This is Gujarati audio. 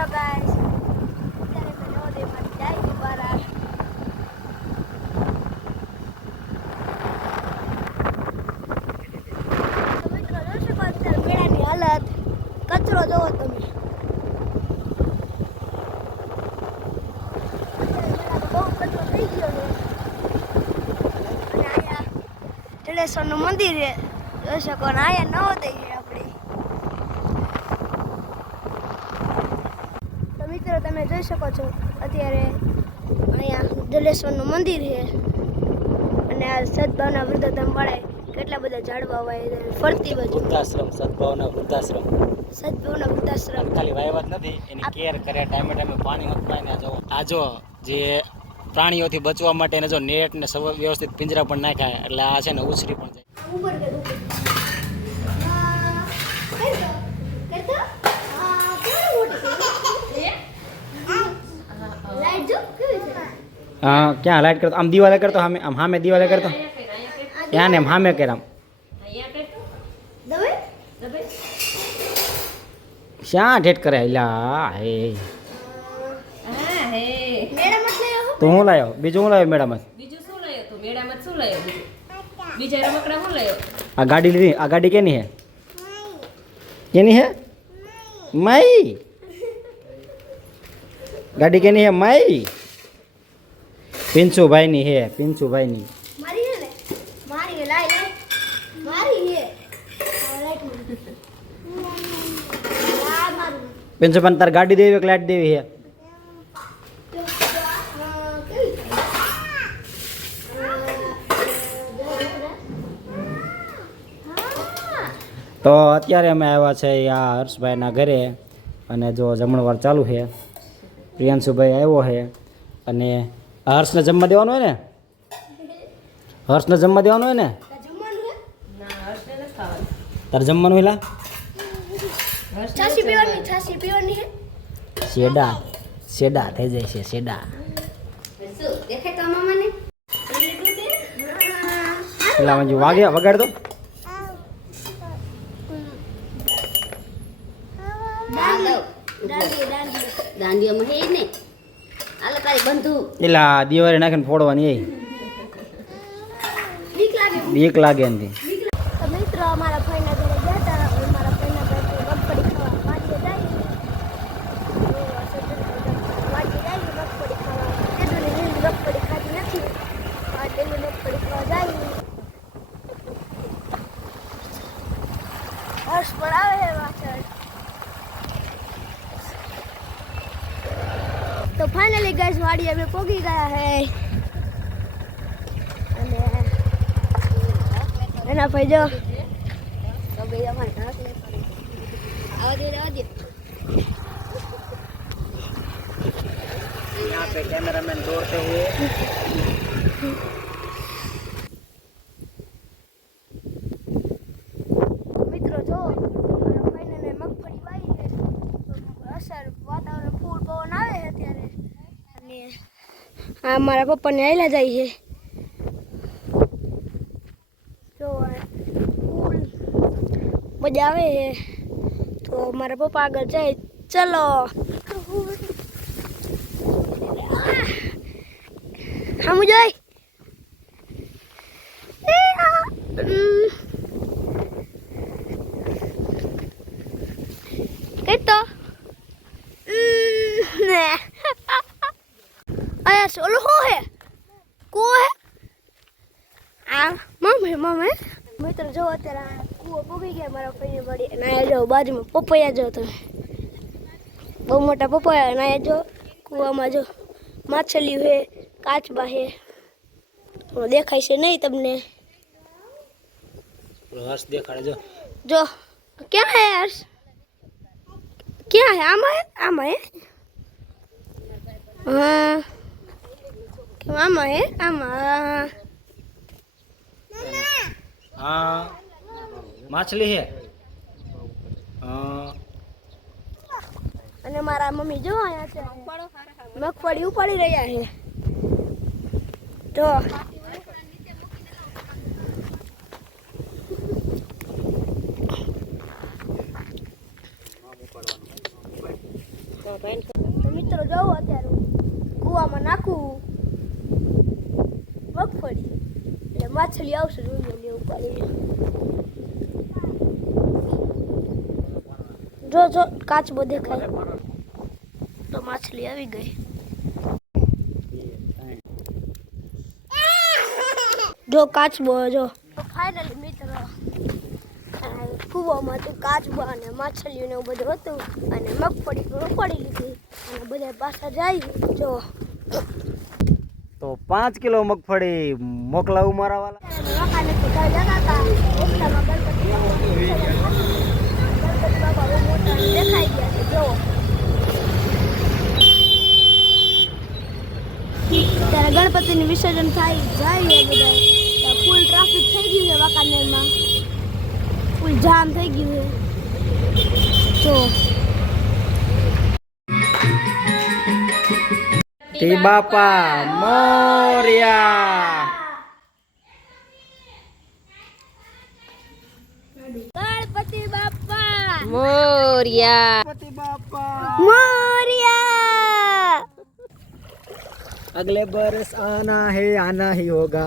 हेलो गाइस અત્યારે મેં નવોદયમાં જાય છે બહાર તો મિત્રો જોઈ શકો અત્યારે મેળાની હાલત કચરો જોવો તમે બહુ કચરો થઈ ગયો છે અને અહીંયા જડેશ્વરનું મંદિર છે જોઈ શકો ને અહીંયા નવોદય છે આપણે તો મિત્રો તમે જોઈ શકો છો અત્યારે અહીંયા જલેશ્વરનું મંદિર છે અને આ સદભાવના વૃદ્ધાશ્રમ વાળે કેટલા બધા ઝાડવા વાય ફરતી બાજુ વૃદ્ધાશ્રમ સદભાવના વૃદ્ધાશ્રમ ખાલી વાયવત નથી એની કેર કરે ટાઈમે ટાઈમે પાણી આપવાને આ જો જે પ્રાણીઓથી બચવા માટે એને જો નેટ ને વ્યવસ્થિત પિંજરા પણ નાખ્યા એટલે આ છે ને ઉછરી પણ જાય हाँ क्या लाइट करते आम दीवाले करते हमें आम हाँ दीवाले करते यहाँ ने हाँ में कर क्या ढेट करे ला हे तो हूँ लायो बीजू हूँ लायो मैडम आ गाड़ी ली आ गाड़ी केनी है केनी है माई गाड़ी केनी है माई पिंचू भाई नी है पिंचू भाई नी मारी है ने मारी है लाई लाई मारी है लाइट मारू पिंचू पण तार गाड़ी देवी एक लाइट देवी है तो અત્યારે અમે આવ્યા છે આ હર્ષભાઈના ઘરે અને જો જમણવાર ચાલુ છે પ્રિયાંશુભાઈ આવ્યો છે અને હર્ષને જમવા દેવાનું હોય ને હર્ષને જમવા દેવાનું હોય ને તારે જમવાનું હેલા છાસી પીવાની હે શેડા શેડા થઈ જાય છે શેડા દેખાય તો મામાને પેલા મંજુ વગાડ દો દાંડિયામાં હે ને આલે તારી બંધુ એલા દિવાળી નાખીને ફોડવાની એ બીક લાગે એનથી તો મિત્રો અમારા ભાઈના ઘરે ગયા હતા અમારા ભાઈના ઘરે મગફળી ખાવા વાડીએ જાય મગફળી ખાવા કેટલી મગફળી ખાધી નથી ડેલી મગફળી ખાવા જાય હર્ષ પણ આવે પાછળ तो फाइनली गाइस वाड़ी अभी पोगी गया है અને એના ભાઈ જો તો ભાઈ અમારે ઘાસ લે આવા દે यहाँ पे कैमरामैन दौड़ते हुए મિત્રો જો ભાઈને મગફળી વાવી છે અસર વાતાવરણ ફૂલ પવન આવે છે અત્યારે અને આ મારા પપ્પાને આયલા જાય છે જો ફૂલ મજા આવે છે તો મારા પપ્પા આગળ જાય ચલો હામુ જાય Esto. Ay, solo है को है આ મમ્મી મિત્રો જો અત્યારે કૂવો પોગી ગયા મારા ભાઈ વડી અને આ જો બાજુમાં પપૈયા જો તમે બહુ મોટા પપૈયા અને આ જો કૂવામાં જો માછલી છે કાચબા છે દેખાય છે નહીં તમને હર્ષ દેખાડે જો ક્યાં હે હર્ષ क्या है आमा है हाँ क्यों आमा है आमा हाँ माछली है અને મારા મમ્મી જો આયા છે મગફળી ઉપાડી રહ્યા છે તો તો મિત્રો જાઓ અત્યારે કૂવામાં નાખું મગફળી એટલે માછલી આવશે જોઈએ ને એવું કરી જો જો કાચબો દેખાય તો માછલી આવી ગઈ જો કાચબો જો ફાઇનલી મિત્રો કૂવામાંથી કાચબો અને માછલીઓ ને એવું બધું હતું અને મગફળી ઉપાડી લીધી અને બધા પાછા જાય જો તો 5 કિલો મગફળી મોકલાવું મારા વાલા વાકાને તો ઘર જતા હતા ઓખલામાં ગણપતિ બાપા બહુ મોટા દેખાઈ ગયા છે જો ત્યારે ગણપતિનું વિસર્જન થાય જાય એ બધા ફૂલ ટ્રાફિક થઈ ગયું છે વાંકાનેરમાં ફૂલ જામ થઈ ગયું છે જો તી બાપા મોર્યા ગણપતિ બાપા મોરિયા ગણપતિ બાપા મોરિયા अगले बरस आना ही होगा